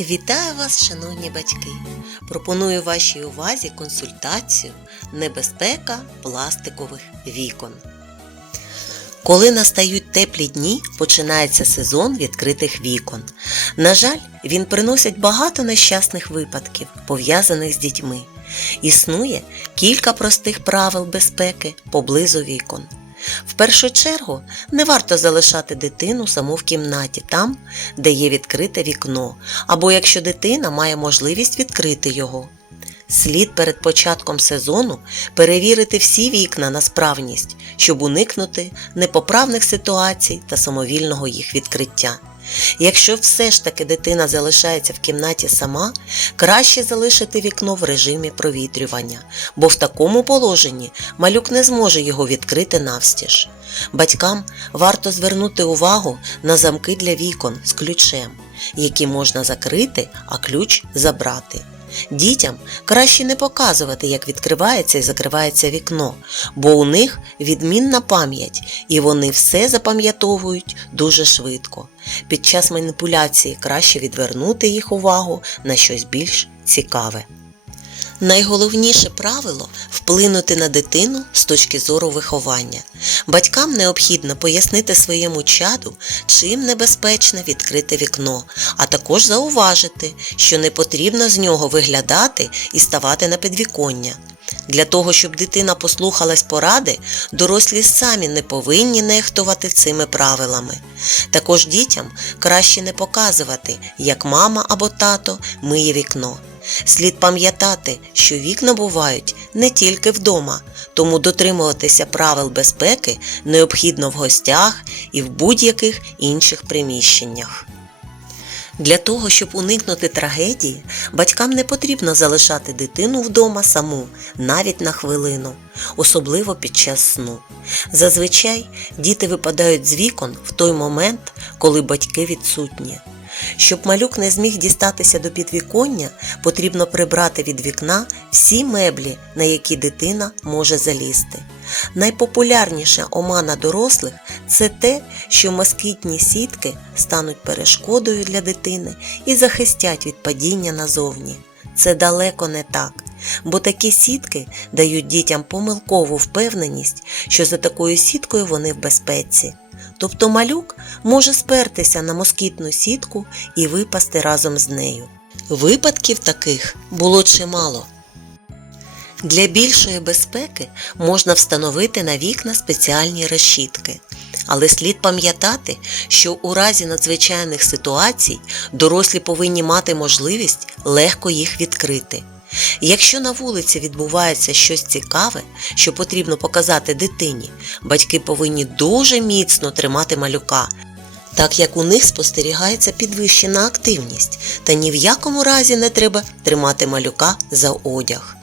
Вітаю вас, шановні батьки! Пропоную вашій увазі консультацію Небезпека пластикових вікон. Коли настають теплі дні, починається сезон відкритих вікон. На жаль, він приносить багато нещасних випадків, пов'язаних з дітьми. Існує кілька простих правил безпеки поблизу вікон. В першу чергу не варто залишати дитину саму в кімнаті там, де є відкрите вікно, або якщо дитина має можливість відкрити його. Слід перед початком сезону перевірити всі вікна на справність, щоб уникнути непоправних ситуацій та самовільного їх відкриття. Якщо все ж таки дитина залишається в кімнаті сама, краще залишити вікно в режимі провітрювання, бо в такому положенні малюк не зможе його відкрити навстіж. Батькам варто звернути увагу на замки для вікон з ключем, які можна закрити, а ключ забрати. Дітям краще не показувати, як відкривається і закривається вікно, бо у них відмінна пам'ять, і вони все запам'ятовують дуже швидко. Під час маніпуляції краще відвернути їх увагу на щось більш цікаве. Найголовніше правило вплинути на дитину з точки зору виховання. Батькам необхідно пояснити своєму чаду, чим небезпечне відкрите вікно, а також зауважити, що не потрібно з нього виглядати і ставати на підвіконня. Для того, щоб дитина послухалась поради, дорослі самі не повинні нехтувати цими правилами. Також дітям краще не показувати, як мама або тато миє вікно. Слід пам'ятати, що вікна бувають не тільки вдома, тому дотримуватися правил безпеки необхідно в гостях і в будь-яких інших приміщеннях. Для того, щоб уникнути трагедії, батькам не потрібно залишати дитину вдома саму, навіть на хвилину, особливо під час сну. Зазвичай діти випадають з вікон в той момент, коли батьки відсутні. Щоб малюк не зміг дістатися до підвіконня, потрібно прибрати від вікна всі меблі, на які дитина може залізти. Найпопулярніша омана дорослих це те, що москітні сітки стануть перешкодою для дитини і захистять від падіння назовні. Це далеко не так, бо такі сітки дають дітям помилкову впевненість, що за такою сіткою вони в безпеці. Тобто малюк може спертися на москітну сітку і випасти разом з нею. Випадків таких було чимало. Для більшої безпеки можна встановити на вікна спеціальні решітки. Але слід пам'ятати, що у разі надзвичайних ситуацій дорослі повинні мати можливість легко їх відкрити. Якщо на вулиці відбувається щось цікаве, що потрібно показати дитині, батьки повинні дуже міцно тримати малюка, так як у них спостерігається підвищена активність, та ні в якому разі не треба тримати малюка за одяг.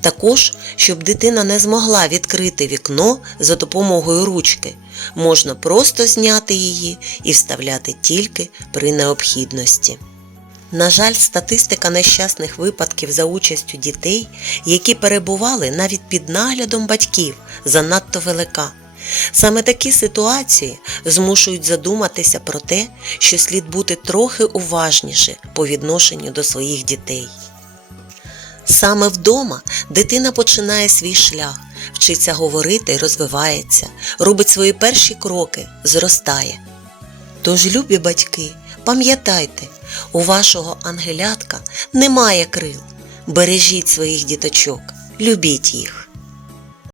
Також, щоб дитина не змогла відкрити вікно за допомогою ручки, можна просто зняти її і вставляти тільки при необхідності. На жаль, статистика нещасних випадків за участю дітей, які перебували навіть під наглядом батьків, занадто велика. Саме такі ситуації змушують задуматися про те, що слід бути трохи уважніше по відношенню до своїх дітей. Саме вдома дитина починає свій шлях, вчиться говорити розвивається, робить свої перші кроки, зростає. Тож, любі батьки, пам'ятайте, у вашого ангелятка немає крил. Бережіть своїх діточок, любіть їх.